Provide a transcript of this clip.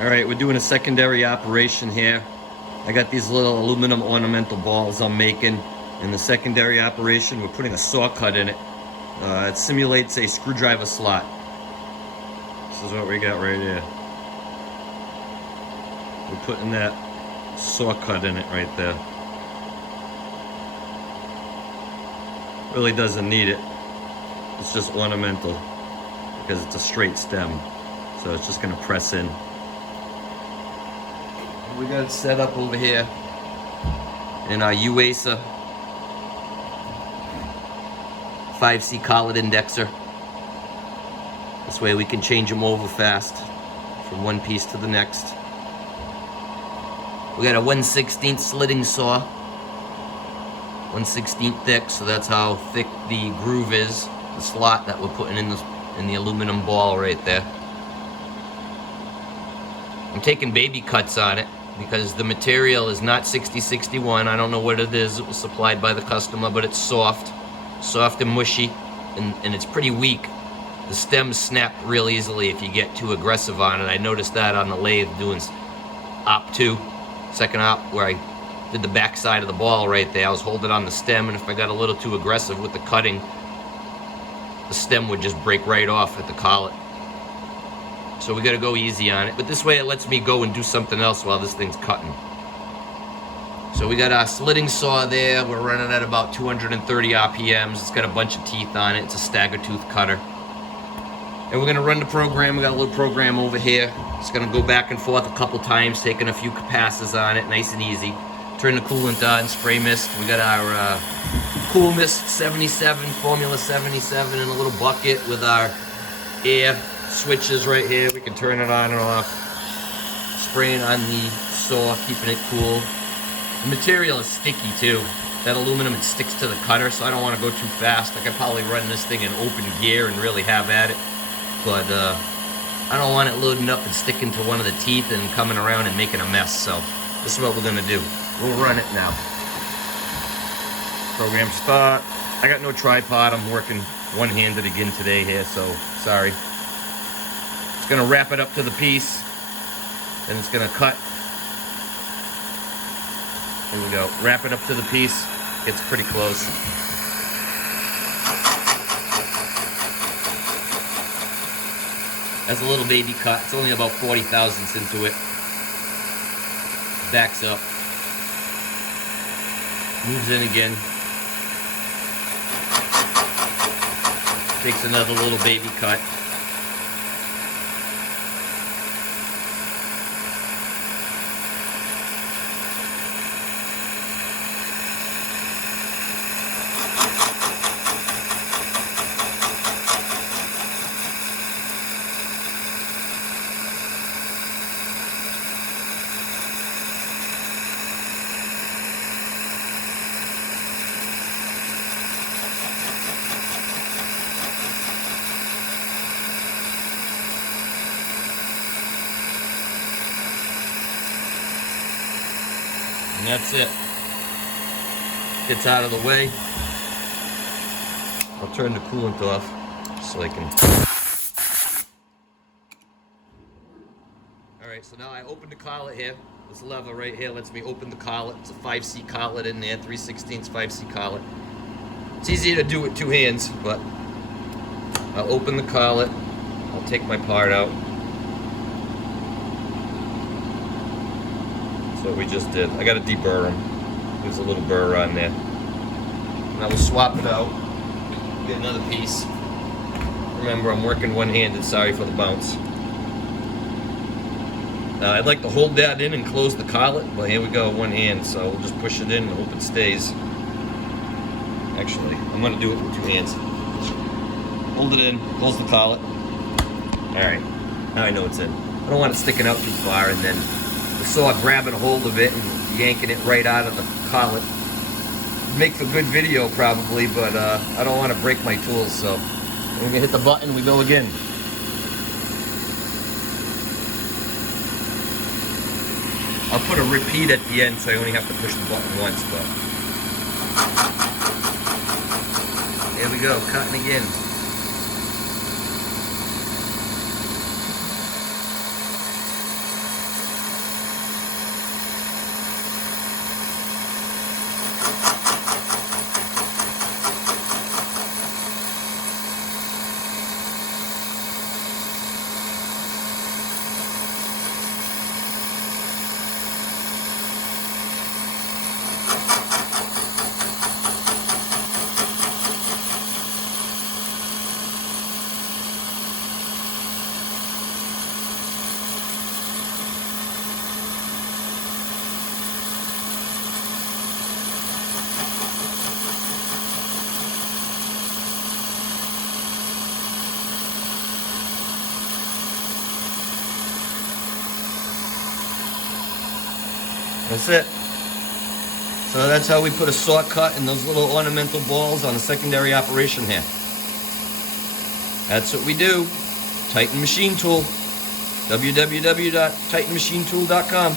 Alright, we're doing a secondary operation here. I got these little aluminum ornamental balls I'm making. In the secondary operation, we're putting a saw cut in it. It simulates a screwdriver slot. This is what we got right here. We're putting that saw cut in it right there. Really doesn't need it. It's just ornamental because it's a straight stem. So it's just gonna press in. We got it set up over here in our Yuasa 5C Collet Indexer. This way we can change them over fast from one piece to the next. We got a 1/16 slitting saw, 1/16 thick, so that's how thick the groove is, the slot that we're putting in the aluminum ball right there. I'm taking baby cuts on it because the material is not 6061. I don't know what it is. It was supplied by the customer, but it's soft and mushy, and it's pretty weak. The stems snap real easily if you get too aggressive on it. I noticed that on the lathe doing op 2, second op, where I did the back side of the ball right there. I was holding on the stem, and if I got a little too aggressive with the cutting, the stem would just break right off at the collet. So we gotta go easy on it, but this way it lets me go and do something else while this thing's cutting. So we got our slitting saw there. We're running at about 230 RPMs. It's got a bunch of teeth on it. It's a stagger tooth cutter. And we're gonna run the program. We got a little program over here. It's gonna go back and forth a couple times, taking a few passes on it, nice and easy. Turn the coolant on, spray mist. We got our Cool Mist 77, Formula 77 in a little bucket with our air switches right here. We can turn it on and off. Spraying on the saw, keeping it cool. The material is sticky too. That aluminum, it sticks to the cutter, so I don't want to go too fast. I could probably run this thing in open gear and really have at it, but I don't want it loading up and sticking to one of the teeth and coming around and making a mess. So this is what we're gonna do. We'll run it now. Program start. I got no tripod. I'm working one-handed again today here, so sorry. It's gonna wrap it up to the piece, and it's gonna cut. Here we go. Wrap it up to the piece. It's pretty close. That's a little baby cut. It's only about 40 thousandths into it. Backs up. Moves in again. Takes another little baby cut. And that's it. Gets out of the way. I'll turn the coolant off so I can. Alright, so now I open the collet here. This lever right here lets me open the collet. It's a 5C collet in there, 3/16 5C collet. It's easy to do with two hands, but I'll open the collet. I'll take my part out. That's what we just did. I gotta deburr them. There's a little burr on there. And I will swap it out. Get another piece. Remember, I'm working one-handed. Sorry for the bounce. I'd like to hold that in and close the collet, but here we go, one hand. So we'll just push it in and hope it stays. Actually, I'm gonna do it with two hands. Hold it in, close the collet. All right, now I know it's in. I don't want it sticking out too far and then the saw grabbing a hold of it and yanking it right out of the collet. Makes a good video probably, but I don't want to break my tools, so when we hit the button, we go again. I'll put a repeat at the end so I only have to push the button once, but here we go, cutting again. That's it. So that's how we put a saw cut and those little ornamental balls on a secondary operation here. That's what we do. Titan Machine Tool. www.titanmachinetool.com.